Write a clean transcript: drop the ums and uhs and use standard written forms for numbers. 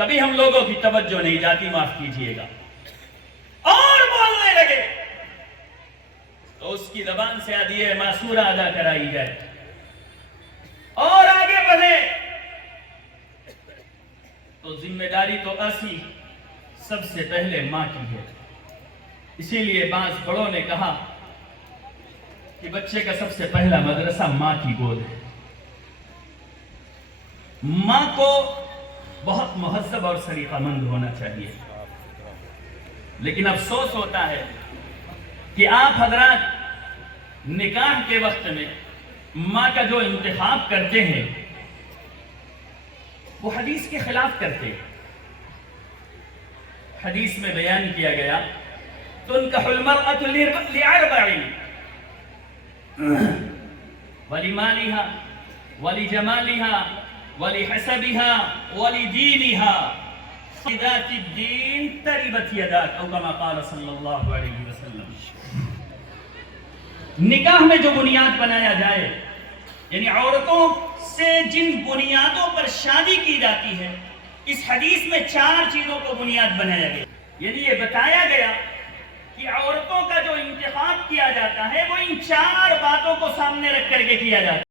کبھی ہم لوگوں کی توجہ نہیں جاتی، معاف کیجئے گا، اور بولنے لگے تو اس کی زبان سے ادیہ معصورہ ادا کرائی جائے اور آگے بڑھے تو ذمہ داری تو ایسی سب سے پہلے ماں کی ہے۔ اسی لیے بعض بڑوں نے کہا کہ بچے کا سب سے پہلا مدرسہ ماں کی گود ہے۔ ماں کو بہت مہذب اور سلیقہ مند ہونا چاہیے، لیکن افسوس ہوتا ہے کہ آپ حضرات نکاح کے وقت میں ماں کا جو انتخاب کرتے ہیں وہ حدیث کے خلاف کرتے ہیں۔ حدیث میں بیان کیا گیا تنکح المرأة لأربع ولمالها ولجمالها ولحسبها ولدينها ذات الدين تربت يداك او كما قال صلی اللہ علیہ وسلم۔ نکاح میں جو بنیاد بنایا جائے، یعنی عورتوں سے جن بنیادوں پر شادی کی جاتی ہے، اس حدیث میں 4 چیزوں کو بنیاد بنایا گیا، یعنی یہ بتایا گیا کہ عورتوں کا جو انتخاب کیا جاتا ہے وہ ان 4 باتوں کو سامنے رکھ کر کے کیا جاتا ہے۔